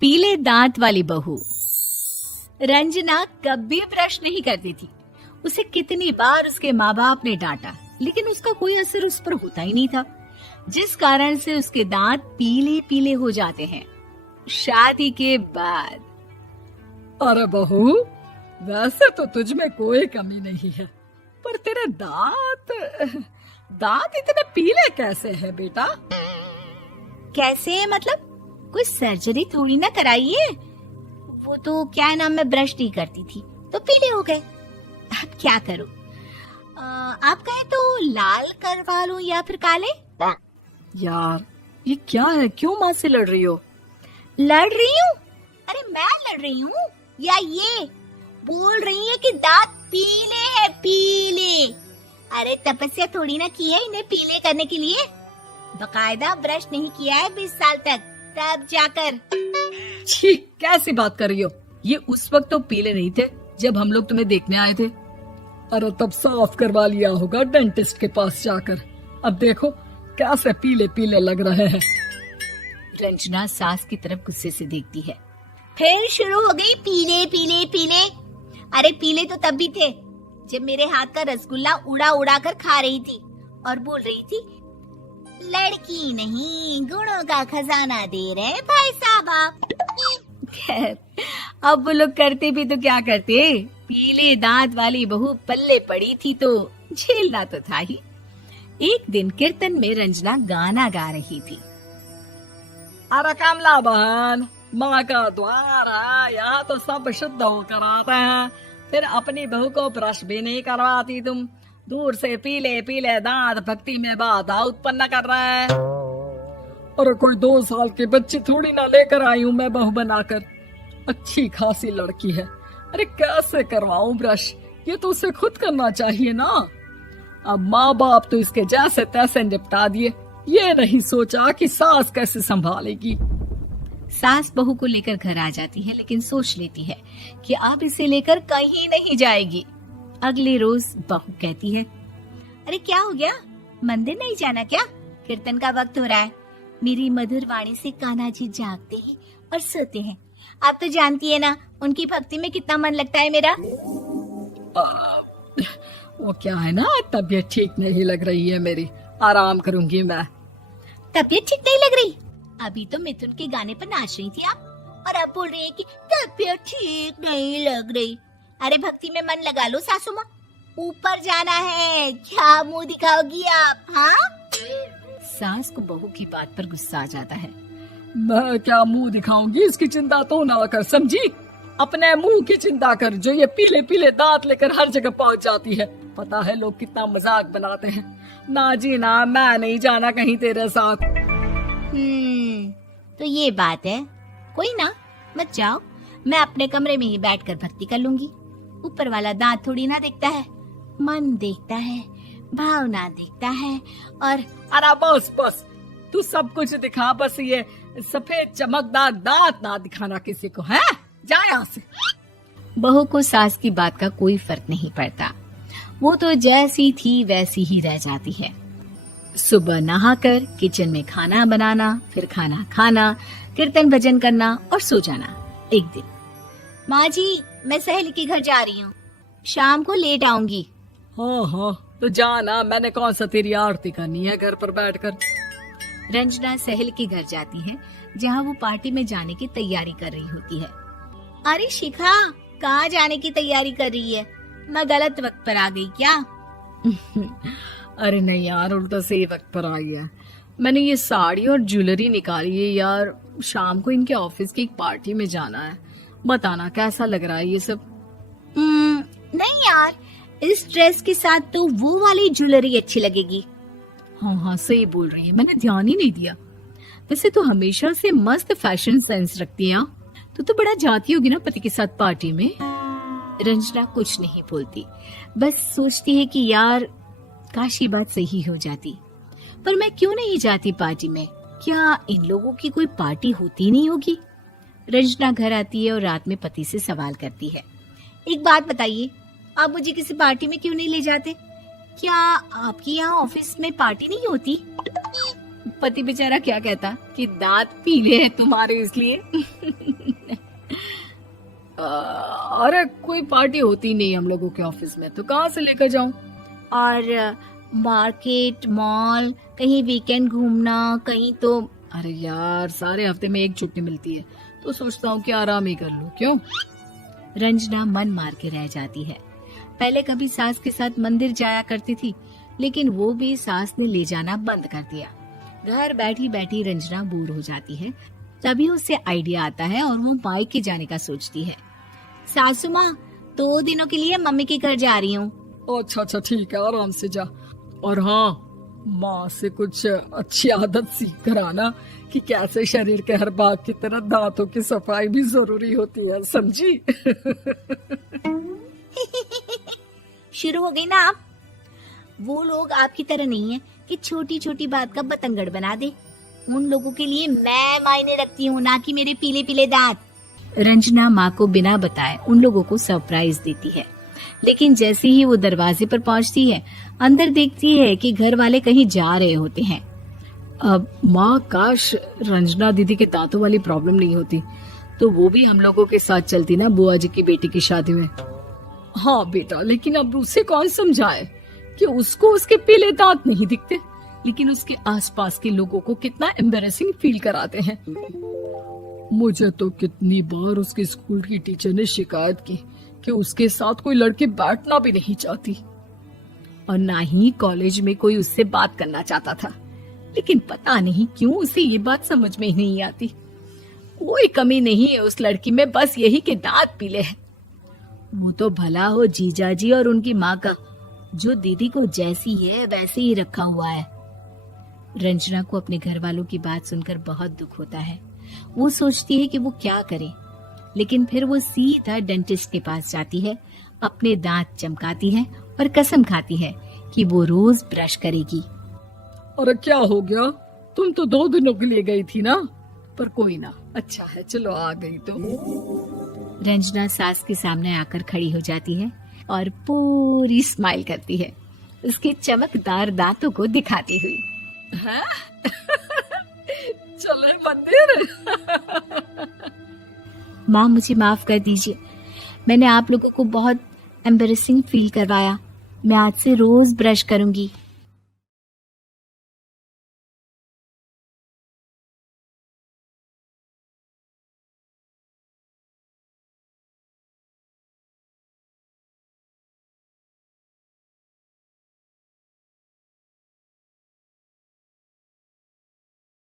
पीले दांत वाली बहू। रंजना कभी ब्रश नहीं करती थी। उसे कितनी बार उसके माँ बाप ने डांटा, लेकिन उसका कोई असर उस पर होता ही नहीं था, जिस कारण से उसके दांत पीले पीले हो जाते हैं। शादी के बाद अरे बहू, वैसे तो तुझ में कोई कमी नहीं है, पर तेरे दांत इतने पीले कैसे हैं बेटा? कैसे मतलब? कोई सर्जरी थोड़ी ना कराइए। वो तो क्या नाम, मैं ब्रश नहीं करती थी तो पीले हो गए। अब क्या करूं? आप कहें तो लाल करवा लूं या फिर काले? यार ये क्या है, क्यों माँ से लड़ रही हो? लड़ रही हूँ? अरे मैं लड़ रही हूँ या ये बोल रही है कि दांत पीले हैं, पीले। अरे तपस्या थोड़ी ना की है इन्हें पीले करने के लिए। बकायदा ब्रश नहीं किया है 20 साल तक, तब जाकर। छी, कैसी बात कर रही हो? ये उस वक्त तो पीले नहीं थे जब हम लोग तुम्हें देखने आए थे। अरे तब साफ करवा लिया होगा डेंटिस्ट के पास जाकर। अब देखो कैसे पीले पीले लग रहे हैं। रंजना सास की तरफ गुस्से से देखती है। फिर शुरू हो गई पीले पीले पीले। अरे पीले तो तब भी थे जब मेरे हाथ का रसगुल्ला उड़ा उड़ा कर खा रही थी और बोल रही थी, लड़की नहीं गुणों का खजाना दे रहे भाई साहब आप। खैर, अब वो लोग करते भी तो क्या करते, पीले दांत वाली बहू पल्ले पड़ी थी तो झेलना तो था ही। एक दिन कीर्तन में रंजना गाना गा रही थी। अरे कमला बहन, माँ का द्वार है, यहाँ तो सब शुद्ध होकर आते हैं, फिर अपनी बहू को ब्रश भी नहीं करवाती तुम। दूर से पीले पीले दांत भक्ति में बाधा उत्पन्न कर रहे हैं। अरे कोई 2 साल की बच्ची थोड़ी ना लेकर आई हूँ मैं बहू बनाकर। अच्छी खासी लड़की है, अरे कैसे करवाऊं ब्रश? ये तो उसे खुद करना चाहिए ना। अब माँ बाप तो इसके जैसे तैसे निपटा दिए, ये नहीं सोचा कि सास कैसे संभालेगी। सास बहू को लेकर घर आ जाती है, लेकिन सोच लेती है कि अब इसे लेकर कहीं नहीं जाएगी। अगले रोज बहू कहती है, अरे क्या हो गया, मंदिर नहीं जाना क्या? कीर्तन का वक्त हो रहा है। मेरी मधुर वाणी से कान्हा जी जागते हैं और सोते हैं। आप तो जानती है ना उनकी भक्ति में कितना मन लगता है मेरा। वो क्या है ना, तबीयत ठीक नहीं लग रही है मेरी, आराम करूंगी मैं। तबीयत ठीक नहीं लग रही? अभी तो मिथुन के गाने पर नाच रही थी आप, और अब बोल रही है कि तबीयत ठीक नहीं लग रही। अरे भक्ति में मन लगा लो सासू माँ, ऊपर जाना है, क्या मुंह दिखाओगी आप? हाँ? सास को बहू की बात पर गुस्सा आ जाता है। मैं क्या मुंह दिखाऊंगी, इसकी चिंता तो ना कर, समझी? अपने मुंह की चिंता कर, जो ये पीले पीले दांत लेकर हर जगह पहुंच जाती है। पता है लोग कितना मजाक बनाते हैं। ना जी ना, मैं नहीं जाना कहीं तेरे साथ। तो ये बात है, कोई ना, मत जाओ, मैं अपने कमरे में ही बैठकर भक्ति कर लूंगी। ऊपर वाला दांत थोड़ी ना देखता है, मन देखता है, भावना देखता है। और अरे बस बस, तू सब कुछ दिखा, बस ये सफेद चमकदार दांत ना दिखाना किसी को, है? जा यहाँ से। बहू को सास की बात का कोई फर्क नहीं पड़ता, वो तो जैसी थी वैसी ही रह जाती है। सुबह नहाकर किचन में खाना बनाना, फिर खाना खाना, कीर्तन भजन करना और सो जाना। एक दिन, माँ जी मैं सहेली के घर जा रही हूँ, शाम को लेट आऊंगी। हाँ हाँ तो जाना, मैंने कौन सा तेरी आरती करनी है घर पर बैठकर। रंजना सहेली के घर जाती है, जहाँ वो पार्टी में जाने की तैयारी कर रही होती है। अरे शिखा, कहाँ जाने की तैयारी कर रही है? मैं गलत वक्त पर आ गई क्या? अरे नहीं यार, उल्टा सही वक्त पर आ गया। मैंने ये साड़ी और ज्वेलरी निकाली है यार, शाम को इनके ऑफिस की एक पार्टी में जाना है। बताना कैसा लग रहा है ये सब? नहीं यार, इस ड्रेस के साथ तो वो वाली ज्वेलरी अच्छी लगेगी। हाँ हाँ सही बोल रही है, मैंने ध्यान ही नहीं दिया। वैसे तो हमेशा से मस्त फैशन सेंस रखती है। तो बड़ा जाती होगी ना पति के साथ पार्टी में। रंजना कुछ नहीं बोलती, बस सोचती है कि यार काश ये बात सही हो जाती, पर मैं क्यों नहीं जाती पार्टी में? क्या इन लोगों की कोई पार्टी होती नहीं होगी? रंजना घर आती है और रात में पति से सवाल करती है, एक बात बताइए, आप मुझे किसी पार्टी में क्यों नहीं ले जाते? क्या आपकी यहाँ ऑफिस में पार्टी नहीं होती? पति बेचारा क्या कहता कि दांत पीले हैं तुम्हारे इसलिए। अरे कोई पार्टी होती नहीं हम लोगों के ऑफिस में, तो कहाँ से लेकर जाऊं? और मार्केट, मॉल, कहीं वीकेंड घूमना, कहीं तो। अरे यार, सारे हफ्ते में एक छुट्टी मिलती है, तो सोचता हूँ कि आराम ही कर लूं। क्यों? रंजना मन मार के रह जाती है। पहले कभी सास के साथ मंदिर जाया करती थी, लेकिन वो भी सास ने ले जाना बंद कर दिया। घर बैठी बैठी रंजना बोर हो जाती है। तभी उसे आइडिया आता है और वो मायके जाने का सोचती है। सासू माँ, 2 दिनों के लिए मम्मी के घर जा रही हूँ। अच्छा ठीक है, आराम से जा। और हाँ, माँ से कुछ अच्छी आदत सीख कर आना कि कैसे शरीर के हर भाग की तरह दांतों की सफाई भी जरूरी होती है, समझी? शुरू हो गई ना आप। वो लोग आपकी तरह नहीं है कि छोटी छोटी बात का बतंगड़ बना दे। उन लोगों के लिए मैं मायने रखती हूँ, ना कि मेरे पीले पीले दांत। रंजना माँ को बिना बताए उन लोगों को सरप्राइज देती है, लेकिन जैसे ही वो दरवाजे पर पहुंचती है, अंदर देखती है कि घर वाले कहीं जा रहे होते हैं। अब माँ, काश रंजना दीदी के दांतों वाली प्रॉब्लम नहीं होती, तो वो भी हम लोगों के साथ चलती ना बुआ जी की बेटी की शादी में। हाँ बेटा, लेकिन अब उसे कौन समझाए कि उसको उसके पीले दांत नहीं दिखते, लेकिन उसके आसपास के लोगों को कितना एम्बैरेसिंग फील कराते हैं। मुझे तो कितनी बार उसके स्कूल की टीचर ने शिकायत की कि उसके साथ कोई लड़की बैठना भी नहीं चाहती, और ना ही कॉलेज में कोई उससे बात करना चाहता था। लेकिन पता नहीं क्यों उसे ये बात समझ में ही नहीं आती। कोई कमी नहीं है उस लड़की में, बस यही कि दांत पीले हैं। वो तो भला हो जीजा जी और उनकी माँ का, जो दीदी को जैसी है वैसे ही रखा हुआ है। रंजना को अपने घर वालों की बात सुनकर बहुत दुख होता है। वो सोचती है कि वो क्या करे, लेकिन फिर वो सीधा डेंटिस्ट के पास जाती है, अपने दांत चमकाती है और कसम खाती है कि वो रोज ब्रश करेगी। अरे क्या हो गया? तुम तो 2 दिनों के लिए गई थी ना, पर कोई ना, अच्छा है, चलो आ गई तो। रंजना सास के सामने आकर खड़ी हो जाती है और पूरी स्माइल करती है, उसके चमकदार दांतों को दिखाती हुई। हैं? चले मंदिर। माँ, मुझे माफ कर दीजिए, मैंने आप लोगों को बहुत एम्बैरेसिंग फील करवाया। मैं आज से रोज ब्रश करूंगी।